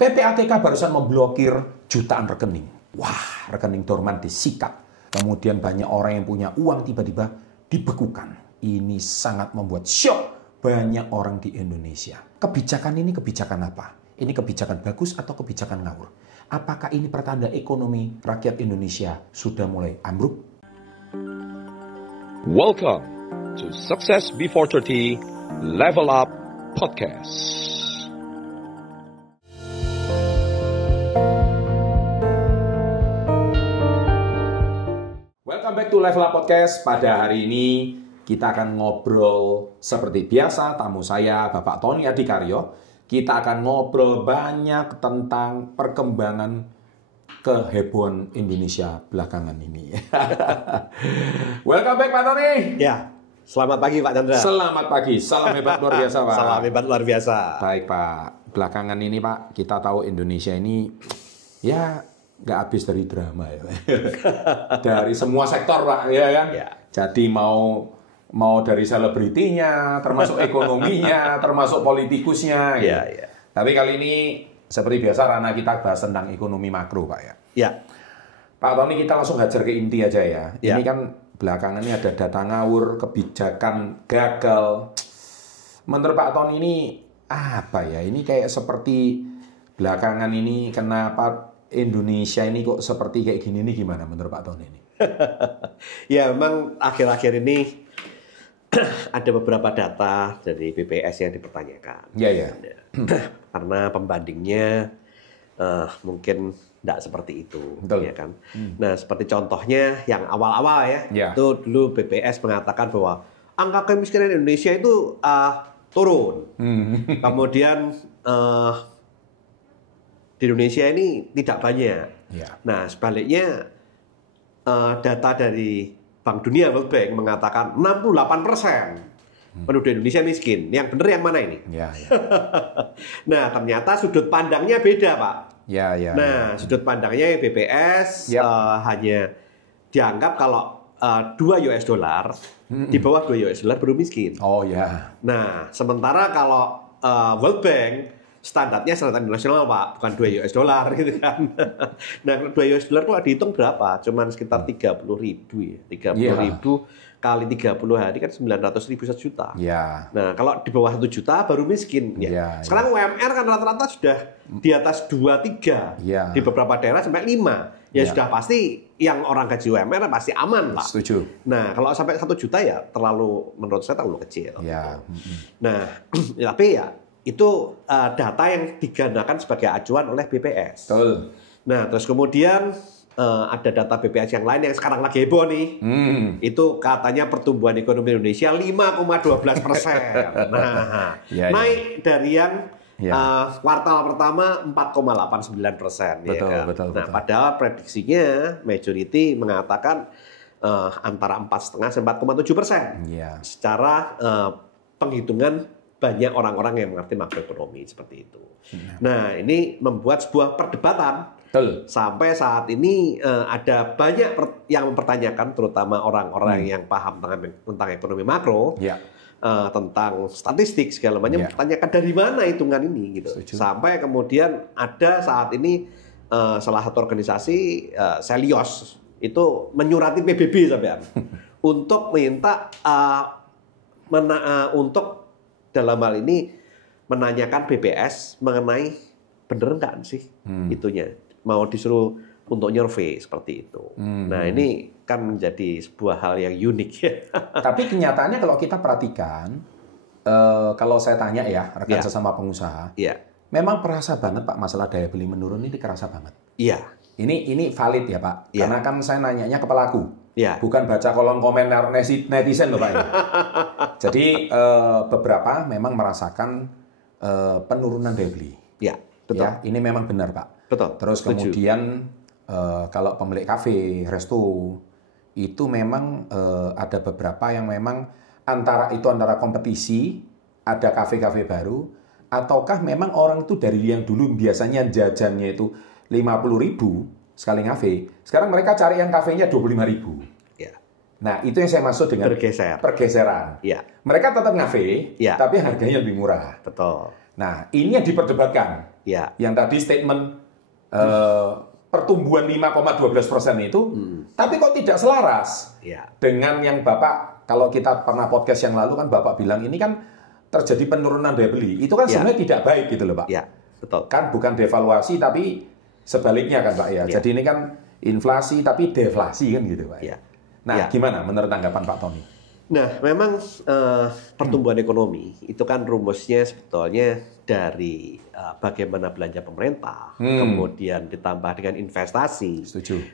PPATK barusan memblokir jutaan rekening. Wah, rekening dorman disikat. Kemudian banyak orang yang punya uang tiba-tiba dibekukan. Ini sangat membuat syok banyak orang di Indonesia. Kebijakan ini kebijakan apa? Ini kebijakan bagus atau kebijakan ngawur? Apakah ini pertanda ekonomi rakyat Indonesia sudah mulai ambruk? Welcome to Success Before 30 Level Up Podcast. Welcome back to Level Up Podcast. Pada hari ini kita akan ngobrol seperti biasa, tamu saya Bapak Tony Adikaryo. Kita akan ngobrol banyak tentang perkembangan kehebohan Indonesia belakangan ini. Welcome back Pak Tony. Ya, selamat pagi Pak Chandra. Selamat pagi, salam hebat luar biasa Pak. Salam hebat luar biasa. Baik Pak, belakangan ini Pak, kita tahu Indonesia ini ya nggak habis dari drama ya. Dari semua sektor Pak, ya kan? Ya. Jadi mau dari selebritinya, termasuk ekonominya, termasuk politikusnya. Gitu. Ya, ya. Tapi kali ini seperti biasa Rana kita bahas tentang ekonomi makro Pak ya. Ya. Pak Tony, kita langsung hajar ke inti aja ya. Ya. Ini kan belakangan ini ada data ngawur, kebijakan gagal. Menurut Pak Tony ini apa ya? Ini kayak seperti belakangan ini kenapa Indonesia ini kok seperti kayak gini nih, gimana menurut Pak Tony ini? Ya memang akhir-akhir ini ada beberapa data dari BPS yang dipertanyakan. Iya, ya. Karena pembandingnya mungkin tidak seperti itu. Betul. Ya kan? Nah, seperti contohnya yang awal-awal ya, itu dulu BPS mengatakan bahwa angka kemiskinan Indonesia itu turun. Kemudian di Indonesia ini tidak banyak. Ya. Nah, sebaliknya data dari Bank Dunia World Bank mengatakan 68% penduduk Indonesia miskin. Yang benar yang mana ini? Ya, ya. Nah, ternyata sudut pandangnya beda, Pak. Ya, ya. Nah, sudut pandangnya BPS hanya dianggap kalau $2 di bawah $2 baru miskin. Oh ya. Nah, sementara kalau World Bank standarnya standar internasional Pak, bukan $2 gitu kan. Nah, $2 kalau dihitung berapa? Cuman sekitar 30.000 ya. 30.000 kali 30 hari kan 900.000 1 juta. Ya. Nah, kalau di bawah 1 juta baru miskin ya. Sekarang UMR kan rata-rata sudah di atas 2-3. Ya. Di beberapa daerah sampai 5. Ya sudah pasti yang orang gaji UMR pasti aman Pak. Setuju. Nah, kalau sampai 1 juta ya menurut saya terlalu kecil. Ya. Nah, tapi ya itu data yang digandakan sebagai acuan oleh BPS. Betul. Nah, terus kemudian ada data BPS yang lain yang sekarang lagi heboh nih. Itu katanya pertumbuhan ekonomi Indonesia 5,12%. Nah, naik dari yang kuartal pertama 4,89%. Betul, ya kan? betul. Nah, padahal prediksinya majority mengatakan antara 4,5 sampai 4,7%. Secara penghitungan banyak orang-orang yang mengerti makroekonomi seperti itu. Nah, ini membuat sebuah perdebatan. Betul. Sampai saat ini ada banyak yang mempertanyakan, terutama orang-orang yang paham tentang ekonomi makro, tentang statistik segala macam, mempertanyakan dari mana hitungan ini, gitu. Sampai kemudian ada saat ini salah satu organisasi Selios itu menyurati PBB sampean untuk minta untuk dalam hal ini menanyakan BPS mengenai bener nggak sih itunya, mau disuruh untuk survei seperti itu. Nah, ini kan menjadi sebuah hal yang unik ya. Tapi kenyataannya kalau kita perhatikan, kalau saya tanya ya rekan sesama pengusaha, memang terasa banget Pak masalah daya beli menurun ini terasa banget. Iya. Ini valid ya Pak, karena kan saya nanyanya ke pelaku. Bukan baca kolom komentar netizen loh Pak. Jadi beberapa memang merasakan penurunan daya beli. Ya, betul. Ya, ini memang benar Pak. Betul. Terus kemudian kalau pemilik kafe, resto itu memang ada beberapa yang memang antara kompetisi, ada kafe-kafe baru, ataukah memang orang itu dari yang dulu biasanya jajannya itu 50.000 sekali ngafe, sekarang mereka cari yang kafenya 25.000. Ya. Nah, itu yang saya maksud dengan pergeseran. Ya. Mereka tetap ngafe, tapi harganya lebih murah. Betul. Nah, ini yang diperdebatkan. Yang tadi statement pertumbuhan 5,12% itu, tapi kok tidak selaras dengan yang Bapak, kalau kita pernah podcast yang lalu kan Bapak bilang ini kan terjadi penurunan daya beli. Itu kan sebenarnya tidak baik gitu loh Pak. Betul. Kan bukan devaluasi tapi sebaliknya kan Pak ya. Jadi ini kan inflasi tapi deflasi kan gitu Pak. Nah, gimana menurut tanggapan Pak Tony? Nah, memang pertumbuhan ekonomi itu kan rumusnya sebetulnya dari bagaimana belanja pemerintah, kemudian ditambah dengan investasi,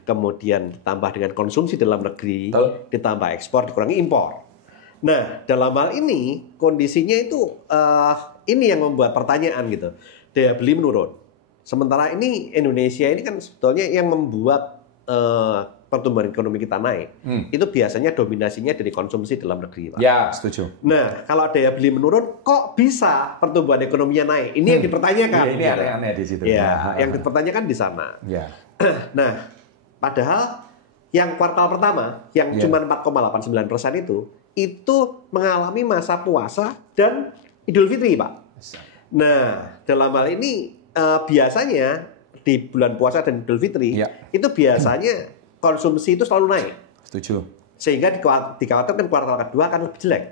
kemudian ditambah dengan konsumsi dalam negeri, ditambah ekspor, dikurangi impor. Nah, dalam hal ini kondisinya itu ini yang membuat pertanyaan gitu, daya beli menurun. Sementara ini Indonesia ini kan sebetulnya yang membuat pertumbuhan ekonomi kita naik, itu biasanya dominasinya dari konsumsi dalam negeri, Pak. Ya, setuju. Nah, kalau daya beli menurun, kok bisa pertumbuhan ekonominya naik? Ini yang dipertanyakan. Ini aneh-aneh di situ. Yang dipertanyakan di sana. Nah, padahal yang kuartal pertama, yang cuma 4,89% itu mengalami masa puasa dan Idul Fitri, Pak. Nah, dalam hal ini biasanya di bulan puasa dan Idul Fitri, itu biasanya konsumsi itu selalu naik. Setuju. Sehingga dikhawatirkan kuartal kedua akan lebih jelek.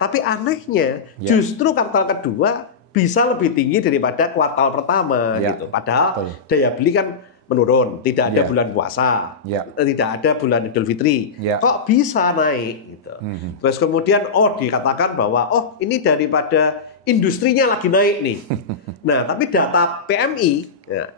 Tapi anehnya justru kuartal kedua bisa lebih tinggi daripada kuartal pertama gitu. Padahal daya beli kan menurun, tidak ada bulan puasa, tidak ada bulan Idul Fitri. Kok bisa naik gitu. Terus kemudian dikatakan bahwa ini daripada industrinya lagi naik nih. Nah, tapi data PMI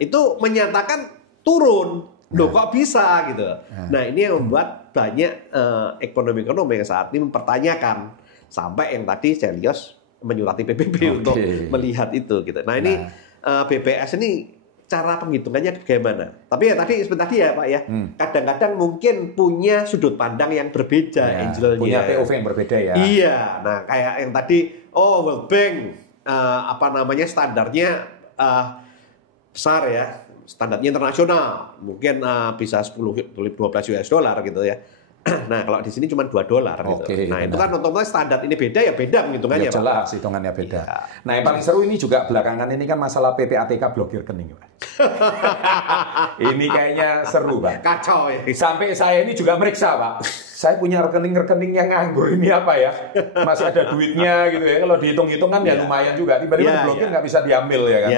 itu menyatakan turun. Loh kok bisa gitu. Nah, ini yang membuat banyak ekonomi-ekonomi yang saat ini mempertanyakan, sampai yang tadi Celios menyurati PBB untuk melihat itu gitu. Nah, ini BPS ini cara penghitungannya bagaimana? Tapi ya tadi seperti ya Pak ya, kadang-kadang mungkin punya sudut pandang yang berbeda, angelnya. Punya POV yang berbeda ya. Iya. Nah, kayak yang tadi World Bank standarnya besar ya. Standarnya internasional, mungkin bisa 10-12 US dollar gitu ya. Nah, kalau di sini cuma $2 gitu. Nah, itu kan otomatis standar ini beda penghitungannya. Ya jelas, hitungannya beda. Nah, yang paling seru ini juga belakangan ini kan masalah PPATK blokir rekening, Pak. Ini kayaknya seru, Pak. Kacau ya. Sampai saya ini juga meriksa, Pak. Saya punya rekening-rekening yang nganggur ini apa ya? Masih ada duitnya gitu ya. Kalau dihitung-hitung kan ya lumayan juga. Tiba-tiba diblokir nggak bisa diambil ya kan?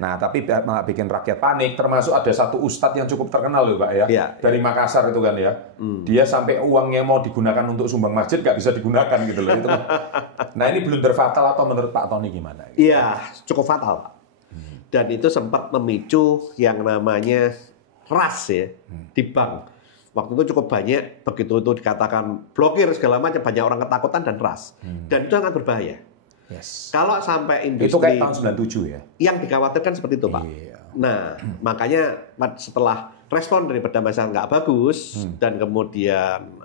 Nah, tapi malah bikin rakyat panik. Termasuk ada satu ustadz yang cukup terkenal loh, Pak ya. Dari Makassar itu kan ya. Dia sampai uangnya mau digunakan untuk sumbang masjid nggak bisa digunakan gitu loh. Itu. Nah, ini blunder fatal atau menurut Pak Tony gimana? Iya, cukup fatal, Pak. Dan itu sempat memicu yang namanya ras ya di bank. Waktu itu cukup banyak, begitu itu dikatakan blokir segala macam, banyak orang ketakutan dan ras. Dan itu sangat berbahaya. Kalau sampai industri... Itu kayak tahun 97 ya? Yang dikhawatirkan seperti itu, Pak. Nah, makanya setelah respon daripada masyarakat nggak bagus, dan kemudian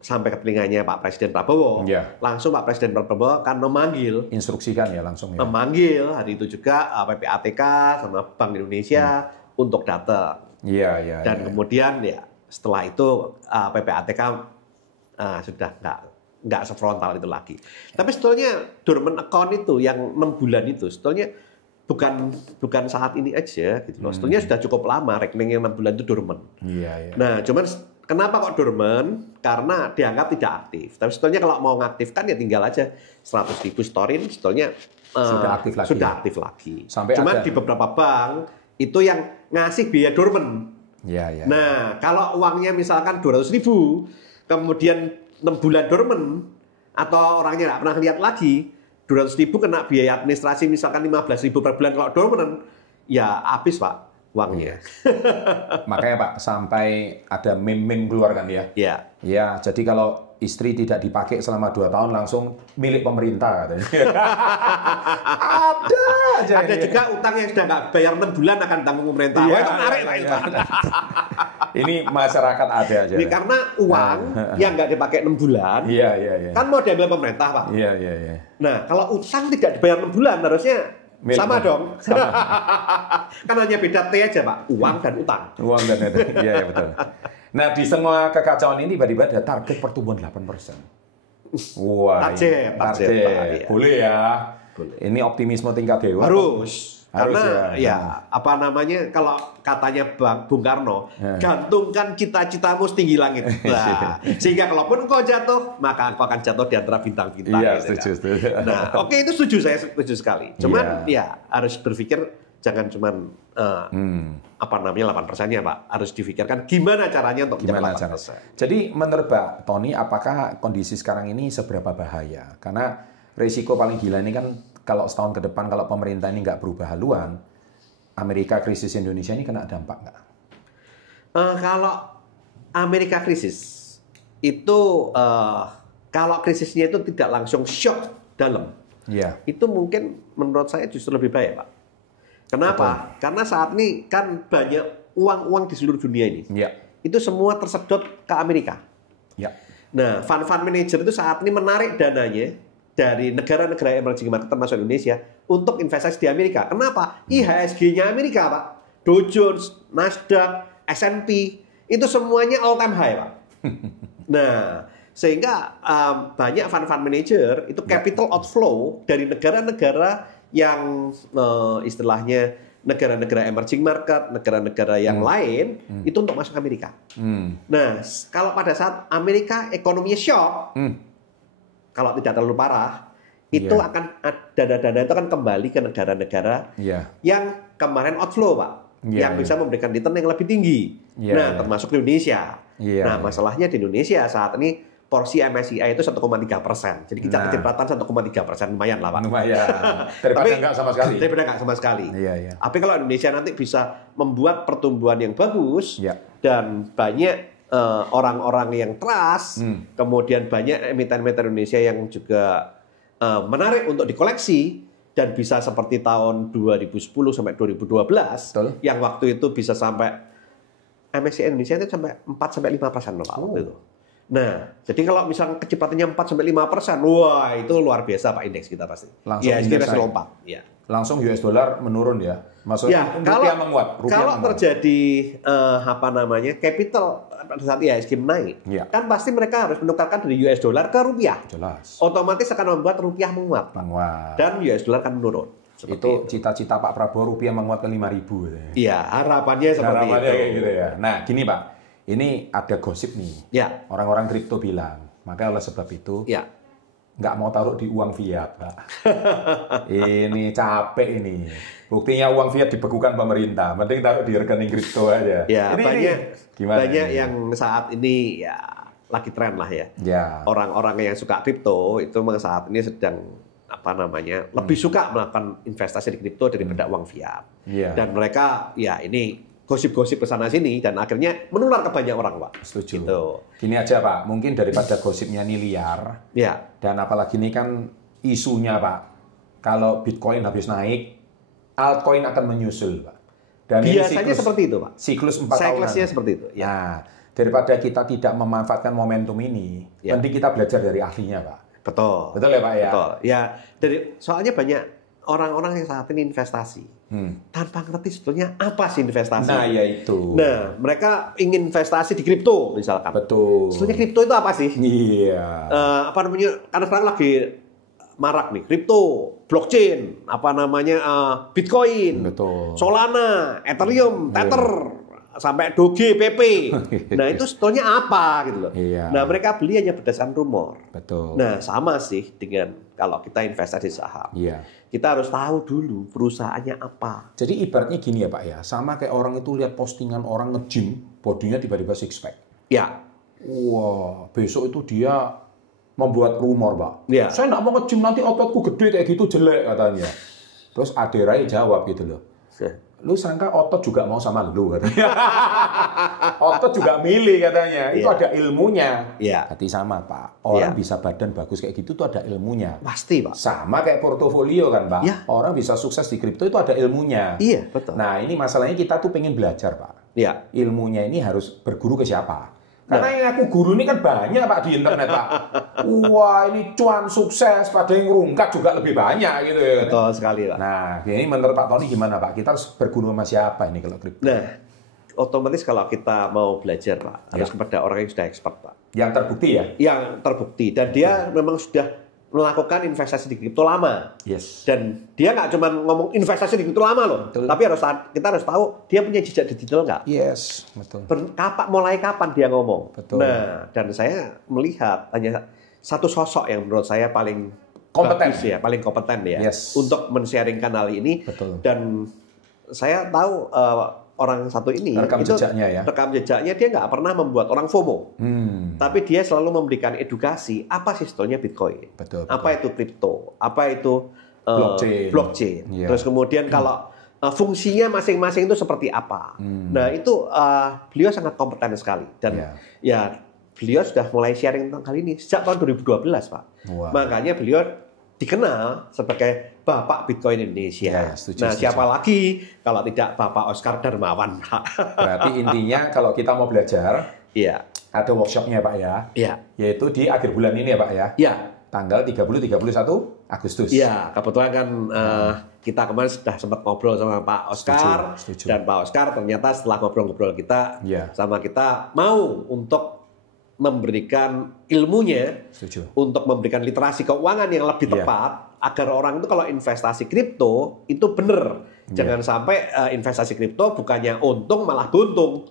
sampai ke telinganya Pak Presiden Prabowo, langsung Pak Presiden Prabowo akan memanggil... Instruksikan ya langsung ya? Memanggil hari itu juga PPATK sama Bank Indonesia untuk datang. Dan kemudian ya setelah itu PPATK sudah nggak sefrontal itu lagi. Tapi sebetulnya dormant account itu yang 6 bulan itu sebetulnya bukan saat ini aja gitu loh. Sebetulnya sudah cukup lama rekening yang 6 bulan itu dormant. Nah, cuman kenapa kok dormant? Karena dianggap tidak aktif. Tapi sebetulnya kalau mau ngaktifkan ya tinggal aja 100.000 storin sebetulnya sudah aktif lagi. Cuman di beberapa bank itu yang ngasih biaya dormant. Nah, kalau uangnya misalkan 200.000, kemudian 6 bulan dormant, atau orangnya nggak pernah lihat lagi, 200.000 kena biaya administrasi misalkan 15.000 per bulan kalau dormant, ya habis Pak uangnya. Makanya Pak, sampai ada meme-meme keluar kan ya? Ya, jadi kalau istri tidak dipakai selama 2 tahun langsung milik pemerintah katanya. Ada juga utang yang sudah nggak bayar 6 bulan akan tanggung pemerintah. Itu menarik lah itu. Ini masyarakat ada aja. Ini karena uang yang nggak dipakai 6 bulan, kan mau diambil pemerintah Pak. Nah, kalau utang tidak dibayar 6 bulan harusnya sama dong. Kan hanya beda T aja Pak, uang dan utang. Uang dan utang, iya betul. Nah, di semua kekacauan ini tiba-tiba ada target pertumbuhan 8%. Wah, target. Boleh ya. Boleh. Ini optimisme tingkat dewa. Harus. Karena apa namanya, kalau katanya Bung Karno, gantungkan cita-citamu setinggi langit. Nah, sehingga kalaupun kau jatuh, maka kau akan jatuh di antara bintang-bintang. Iya, gitu, setuju. Nah, oke, itu setuju, saya setuju sekali. Cuman harus berpikir jangan cuman apa namanya 8%-nya, Pak. Harus difikirkan gimana caranya untuk mencapai 8%. Jadi menurut Pak Tony, apakah kondisi sekarang ini seberapa bahaya? Karena risiko paling gila ini kan kalau setahun ke depan kalau pemerintah ini nggak berubah haluan, Amerika krisis Indonesia ini kena dampak nggak? Kalau Amerika krisis itu kalau krisisnya itu tidak langsung shock dalam, itu mungkin menurut saya justru lebih baik, Pak. Kenapa? Betul. Karena saat ini kan banyak uang-uang di seluruh dunia ini, itu semua tersedot ke Amerika. Nah, fund manager itu saat ini menarik dananya dari negara-negara emerging market termasuk Indonesia untuk investasi di Amerika. Kenapa? IHSG-nya Amerika, Pak. Dow Jones, Nasdaq, S&P, itu semuanya all time high, Pak. Nah, sehingga banyak fund manager itu capital outflow dari negara-negara yang istilahnya negara-negara emerging market, negara-negara yang lain itu untuk masuk Amerika. Nah, kalau pada saat Amerika ekonominya shock, kalau tidak terlalu parah, itu akan dana-dana itu akan kembali ke negara-negara yang kemarin outflow, Pak, yang bisa memberikan return yang lebih tinggi. Nah, termasuk Indonesia. Nah, masalahnya di Indonesia saat ini porsi MSCI itu 1,3%. Jadi kita kecepatan 1,3%, lumayan lah, Pak. Lumayan. Daripada nggak sama sekali. Daripada nggak sama sekali. Tapi kalau Indonesia nanti bisa membuat pertumbuhan yang bagus dan banyak orang-orang yang trust, kemudian banyak emiten-emiten Indonesia yang juga menarik untuk dikoleksi dan bisa seperti tahun 2010 sampai 2012, yang waktu itu bisa sampai MSCI Indonesia itu sampai 4-5% loh, Pak. Itu. Nah, jadi kalau misalnya kecepatannya 4-5%, wah itu luar biasa, Pak, indeks kita pasti. Langsung indeks lompat. Langsung US dollar menurun ya. Maksudnya rupiah menguat. Kalau terjadi apa namanya capital pada saat IHSG naik, kan pasti mereka harus menukarkan dari US dollar ke rupiah. Jelas. Otomatis akan membuat rupiah menguat. Dan US dollar akan menurun. Itu cita-cita Pak Prabowo, rupiah menguat ke 5.000. Iya, harapannya seperti itu. Kayak gitu ya. Nah, gini Pak, ini ada gosip nih. Orang-orang kripto bilang, maka oleh sebab itu nggak mau taruh di uang fiat, Pak. Ini capek ini. Buktinya uang fiat dibekukan pemerintah. Mending taruh di rekening kripto aja. Ya, banyak yang saat ini ya lagi tren lah ya. Orang-orang yang suka kripto itu saat ini sedang apa namanya lebih suka melakukan investasi di kripto daripada uang fiat. Dan mereka ya ini gosip-gosip ke sana sini dan akhirnya menular ke banyak orang, Pak. Setuju. Gitu. Gini aja, Pak, mungkin daripada gosipnya ini liar. Dan apalagi ini kan isunya, Pak. Kalau Bitcoin habis naik, altcoin akan menyusul, Pak. Dan biasanya seperti itu, Pak. Siklus 4 tahunan. Siklusnya seperti itu. Nah, daripada kita tidak memanfaatkan momentum ini, mending kita belajar dari ahlinya, Pak. Betul. Betul ya, Pak ya? Betul. Ya, soalnya banyak orang-orang yang saat ini investasi tanpa ngerti sebetulnya apa sih investasi. Nah, ya itu. Nah, mereka ingin investasi di kripto misalkan. Betul. Sebetulnya kripto itu apa sih? Apa namanya? Karena sekarang lagi marak nih kripto, blockchain, apa namanya? Bitcoin, Solana, Ethereum, Tether, sampai Doge, PP. Nah, itu sebetulnya apa gitu loh. Nah, mereka beli hanya berdasarkan rumor. Nah, sama sih dengan kalau kita investasi saham. Kita harus tahu dulu perusahaannya apa. Jadi ibaratnya gini ya, Pak ya. Sama kayak orang itu lihat postingan orang nge-gym, bodinya tiba-tiba six pack. Wah, besok itu dia membuat rumor, Pak. Saya nggak mau nge-gym, nanti ototku gede kayak gitu, jelek katanya. Terus Aderai jawab gitu loh. Lu sangka otot juga mau sama lu katanya. Otot juga milih katanya. Itu ada ilmunya. Hati sama, Pak. Orang bisa badan bagus kayak gitu tuh ada ilmunya. Pasti, Pak. Sama kayak portofolio kan, Pak. Orang bisa sukses di kripto itu ada ilmunya. Betul. Nah, ini masalahnya kita tuh pengen belajar, Pak. Ilmunya ini harus berguru ke siapa? Karena yang aku guru ini kan banyak, Pak, di internet, Pak. Wah, ini cuan sukses, pada yang rungkat juga lebih banyak gitu ya. Betul sekali, Pak. Nah, ini menurut Pak Tony gimana, Pak? Kita harus berguru sama siapa ini kalau kripto? Nah, otomatis kalau kita mau belajar, Pak, harus kepada orang yang sudah expert, Pak. Yang terbukti ya? Yang terbukti. Dan dia memang sudah melakukan investasi di kripto lama. Yes. Dan dia nggak cuma ngomong investasi di kripto lama loh, betul. Tapi kita harus tahu dia punya jejak digital nggak? Yes, betul. Mulai kapan dia ngomong? Betul. Nah, dan saya melihat hanya satu sosok yang menurut saya paling kompeten bagus, ya, paling kompeten ya, yes. untuk men-sharingkan hal ini. Betul. Dan saya tahu orang satu ini rekam jejaknya dia nggak pernah membuat orang FOMO, tapi dia selalu memberikan edukasi apa sih sebetulnya Bitcoin, betul. Apa itu kripto, apa itu blockchain. Yeah. Terus kemudian kalau fungsinya masing-masing itu seperti apa. Nah itu beliau sangat kompeten sekali dan ya beliau sudah mulai sharing tentang hal ini sejak tahun 2012 Pak. Wow. Makanya beliau dikenal sebagai Bapak Bitcoin Indonesia. Ya, setuju, siapa lagi kalau tidak Bapak Oscar Darmawan, Pak. Berarti intinya kalau kita mau belajar, ada workshopnya Pak ya. Iya. Yaitu di akhir bulan ini ya Pak ya. Iya. Tanggal 30-31 Agustus. Iya, kebetulan kan kita kemarin sudah sempat ngobrol sama Pak Oscar. Setuju. Dan Pak Oscar ternyata setelah ngobrol-ngobrol kita sama kita mau untuk memberikan ilmunya, untuk memberikan literasi keuangan yang lebih tepat, agar orang itu kalau investasi kripto itu benar. Jangan sampai investasi kripto bukannya untung malah buntung.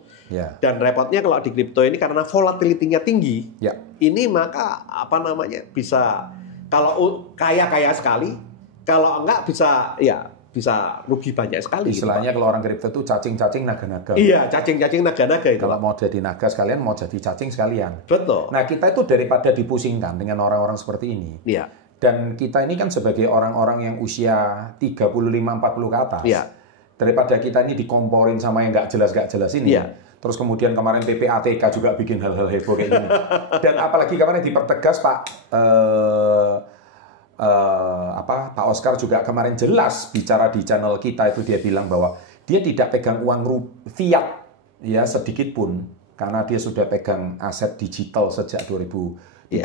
Dan repotnya kalau di kripto ini karena volatility-nya tinggi, ini maka bisa kalau kaya sekali, kalau enggak bisa rugi banyak sekali. Istilahnya kalau orang kripto itu cacing-cacing naga-naga. Iya, cacing-cacing naga-naga itu. Kalau mau jadi naga sekalian, mau jadi cacing sekalian. Betul. Nah, kita itu daripada dipusingkan dengan orang-orang seperti ini. Iya. Dan kita ini kan sebagai orang-orang yang usia 35-40 ke atas. Iya. Daripada kita ini dikomporin sama yang nggak jelas ini. Iya. Terus kemudian kemarin PPATK juga bikin hal-hal heboh kayak gini. Dan apalagi kemarin dipertegas Pak Oscar juga kemarin jelas bicara di channel kita itu dia bilang bahwa dia tidak pegang uang fiat ya sedikit pun karena dia sudah pegang aset digital sejak 2013.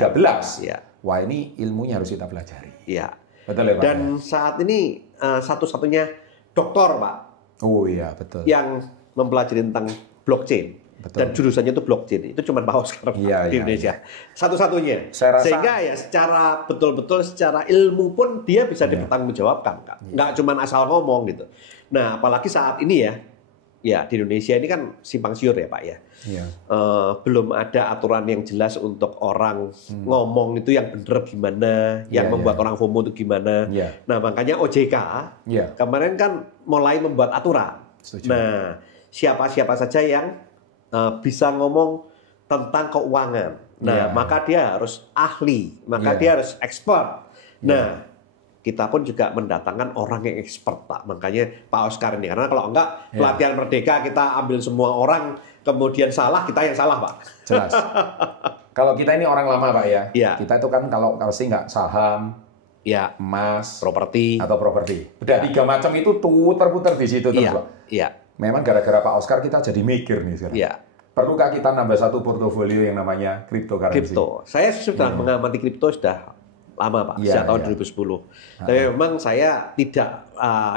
Wah ini ilmunya harus kita pelajari. Iya. Betul ya Pak? Dan saat ini satu-satunya doktor Pak. Oh iya betul. Yang mempelajari tentang blockchain. Betul. Dan jurusannya itu blockchain. Itu cuma Pak Oscar di Indonesia. Satu-satunya. Sehingga ya secara betul-betul secara ilmu pun dia bisa dipertanggungjawabkan. Nggak cuma asal ngomong gitu. Nah apalagi saat ini ya di Indonesia ini kan simpang siur ya Pak ya. Belum ada aturan yang jelas untuk orang ngomong itu yang benar gimana, yang membuat orang FOMO itu gimana. Nah makanya OJK kemarin kan mulai membuat aturan. Setuju. Nah siapa-siapa saja yang bisa ngomong tentang keuangan. Nah, maka dia harus ahli, maka dia harus expert. Nah, kita pun juga mendatangkan orang yang expert, Pak. Makanya Pak Oscar ini, karena kalau enggak pelatihan Merdeka kita ambil semua orang, kemudian salah, kita yang salah, Pak. Jelas. Kalau kita ini orang lama, Pak ya. Kita itu kan kalau pasti nggak saham, emas, properti. Udah 3 macam itu puter-puter di situ terus, Pak. Memang gara-gara Pak Oscar kita jadi mikir nih sekarang. Perlukah kita nambah satu portofolio yang namanya cryptocurrency? Kripto. Saya sudah mengamati kripto sudah lama Pak, sejak tahun 2010. Tapi memang saya tidak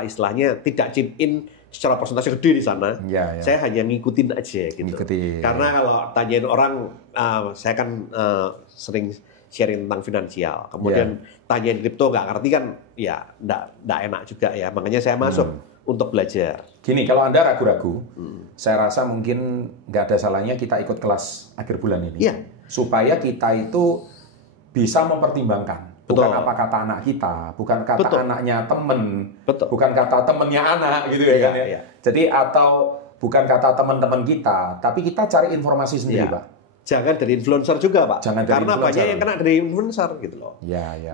istilahnya tidak chip in secara persentase gede di sana. Saya hanya ngikutin aja gitu. Karena kalau tanyain orang, saya kan sering sharing tentang finansial. Kemudian tanyain kripto nggak ngerti kan, ya nggak enak juga ya. Makanya saya masuk untuk belajar. Gini, kalau Anda ragu-ragu, saya rasa mungkin nggak ada salahnya kita ikut kelas akhir bulan ini. Supaya kita itu bisa mempertimbangkan. Bukan apa kata anak kita, bukan kata anaknya temen, bukan kata temennya anak gitu kan ya. Jadi atau bukan kata teman-teman kita, tapi kita cari informasi sendiri, Pak. Jangan dari influencer juga, Pak. Karena banyak yang kena dari influencer gitu loh.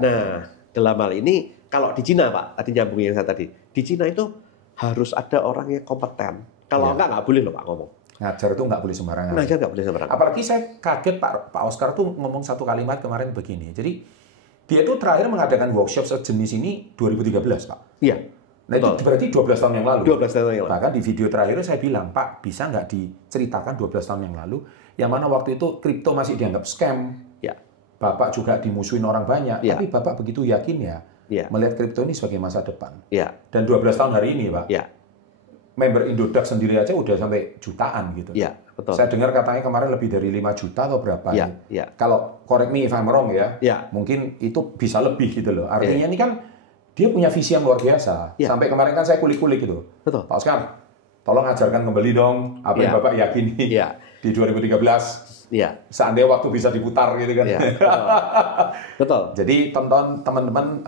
Nah, dalam hal ini kalau di Cina, Pak, tadi nyambungin yang saya tadi. Di Cina itu harus ada orang yang kompeten. Kalau nggak boleh loh Pak ngomong. Ngajar itu nggak boleh sembarangan. Ngajar nggak boleh sembarangan. Apalagi saya kaget Pak Oscar tuh ngomong satu kalimat kemarin begini. Jadi dia tuh terakhir mengadakan workshop sejenis ini 2013 Pak. Iya. Nah itu berarti 12 tahun yang lalu. 12 tahun yang lalu. Bahkan di video terakhir saya bilang, Pak bisa nggak diceritakan 12 tahun yang lalu, yang mana waktu itu kripto masih dianggap scam. Bapak juga dimusuhin orang banyak, tapi Bapak begitu yakin melihat kripto ini sebagai masa depan. Dan 12 tahun hari ini, Pak. member Indodax sendiri aja udah sampai jutaan gitu. Iya, betul. Saya dengar katanya kemarin lebih dari 5 juta atau berapa. Iya, iya. Kalau correct me if I'm wrong ya, mungkin itu bisa lebih gitu loh. Artinya ini kan dia punya visi yang luar biasa. Sampai kemarin kan saya kulik-kulik gitu. Betul. Pak Oscar, tolong ajarkan kembali dong apa yang Bapak yakini di 2013. Seandainya waktu bisa diputar gitu kan. Betul. Jadi tonton teman-teman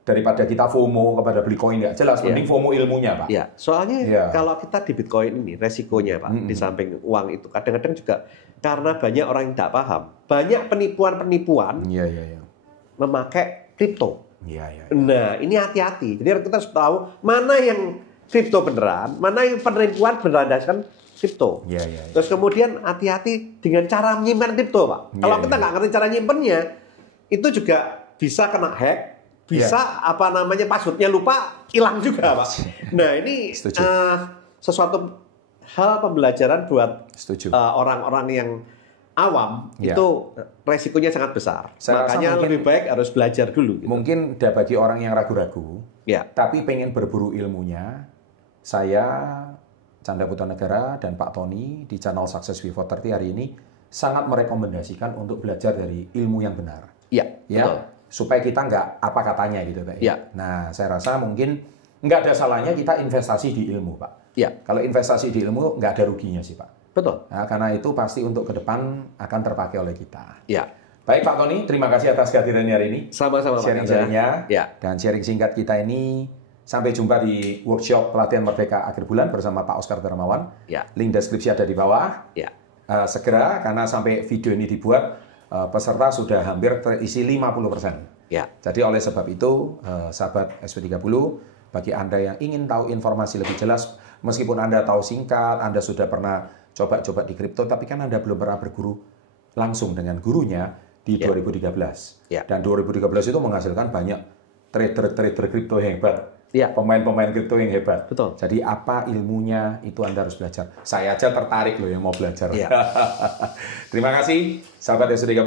daripada kita FOMO kepada beli koin nggak jelas, mending FOMO ilmunya, Pak. Iya, soalnya kalau kita di Bitcoin ini resikonya, Pak, di samping uang itu kadang-kadang juga karena banyak orang yang tidak paham, banyak penipuan-penipuan memakai kripto. Nah, ini hati-hati. Jadi kita harus tahu mana yang kripto beneran, mana yang penipuan berlandaskan kripto. Terus kemudian hati-hati dengan cara menyimpan kripto, Pak. Kalau kita nggak ngerti cara nyimpennya, itu juga bisa kena hack. Bisa passwordnya lupa, hilang juga, Pak. Nah, ini sesuatu hal pembelajaran buat orang-orang yang awam itu resikonya sangat besar. Makanya lebih baik harus belajar dulu. Gitu. Mungkin bagi orang yang ragu-ragu, tapi pengen berburu ilmunya, saya Chandra Putra Negara dan Pak Tony di channel Success Before 30 hari ini sangat merekomendasikan untuk belajar dari ilmu yang benar. Betul. Supaya kita nggak apa katanya gitu, Pak. Nah, saya rasa mungkin nggak ada salahnya kita investasi di ilmu, Pak. Kalau investasi di ilmu nggak ada ruginya sih, Pak. Betul. Nah, karena itu pasti untuk ke depan akan terpakai oleh kita. Baik, Pak Tony, terima kasih atas kehadirannya hari ini. Sama-sama, Pak. Sharing-sharingnya dan sharing singkat kita ini. Sampai jumpa di workshop pelatihan Merdeka akhir bulan bersama Pak Oscar Darmawan. Link deskripsi ada di bawah. Segera, karena sampai video ini dibuat, peserta sudah hampir terisi 50%. Jadi oleh sebab itu, sahabat SP30, bagi Anda yang ingin tahu informasi lebih jelas, meskipun Anda tahu singkat, Anda sudah pernah coba-coba di kripto, tapi kan Anda belum pernah berguru langsung dengan gurunya di 2013. Dan 2013 itu menghasilkan banyak trader-trader kripto yang hebat. Pemain-pemain kripto yang hebat. Betul. Jadi apa ilmunya itu Anda harus belajar. Saya aja tertarik loh yang mau belajar. Terima kasih sahabat SP30.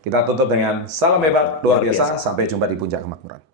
Kita tutup dengan salam hebat luar biasa. Sampai jumpa di puncak kemakmuran.